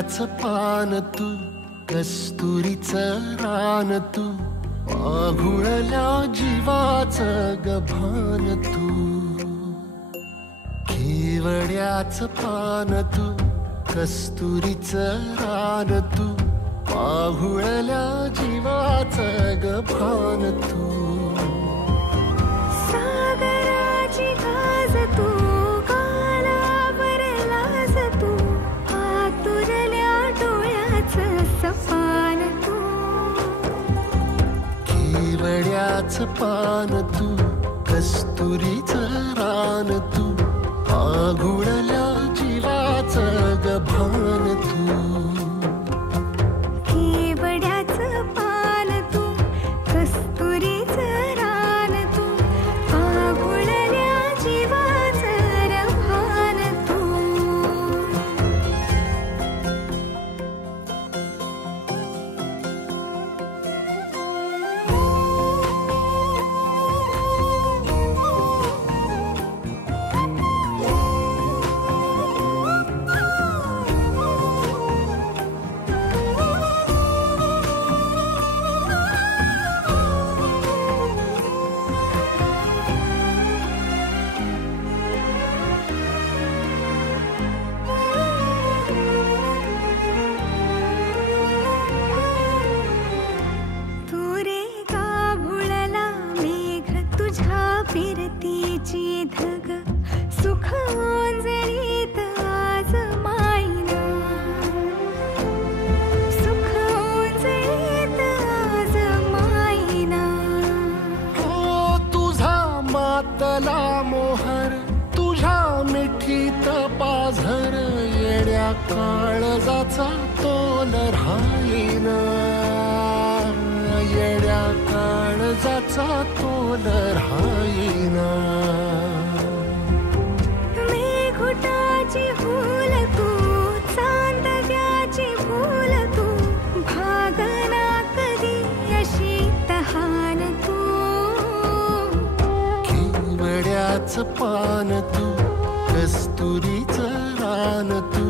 केवड्याचं पान तू, कस्तुरीचं रान तू, पाघुळल्या जीवाचं गभान तू. केवड्याचं पान तू, कस्तुरीचं रान तू, पाघुळल्या जीवाचं गभान तू. सागराची गाज तू, कालावरलास तू, आतुरल्या डोळ्याचं सपान तू. केवड्याचं पान तू, कस्तुरीचं रान तू, पाघुळल्या जीवाचं गभान तू. केवड्याचं पान तू, कस्तुरीचं रान तू, पाघुळल्या जीवाचं गभान तू. फिरतीची धग सुख ओंजळीत आज मायना, सुख ओंजळीत आज मायना. हो तुझा मातला मोहर, तुझ्या मिठीत पाझर, येड्या काळजाचा तोल राहीना, येड्या काळजाचा तोल राहीना. मेघुटाची फूल तू, चांदव्याची फूल तू, भागना कधी अशी तहान तू. केवड्याचं पान तू, कस्तुरीचं रान तू,